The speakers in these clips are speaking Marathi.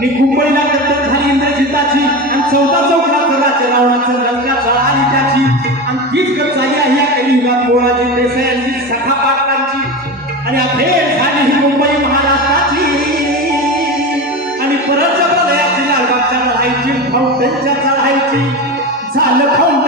निघुंबळी लागतात झाली इंद्रजिताची आणि चौथा चौकात राज्य रावणाचं रंगाचा आणि त्याची. आणि तीच चाली आहे या कलियुगात मोराजी देसाई यांची सखा पाटलांची. आणि अफेर झाली ही मुंबई महाराष्ट्राची. आणि परत जबरदयाची लालबागच्या लढाईची फाउंटनच्या चढाईची. झालं फाउंटन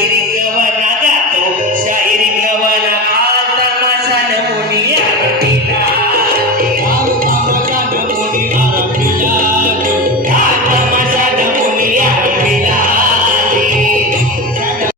இருக்கிறேன்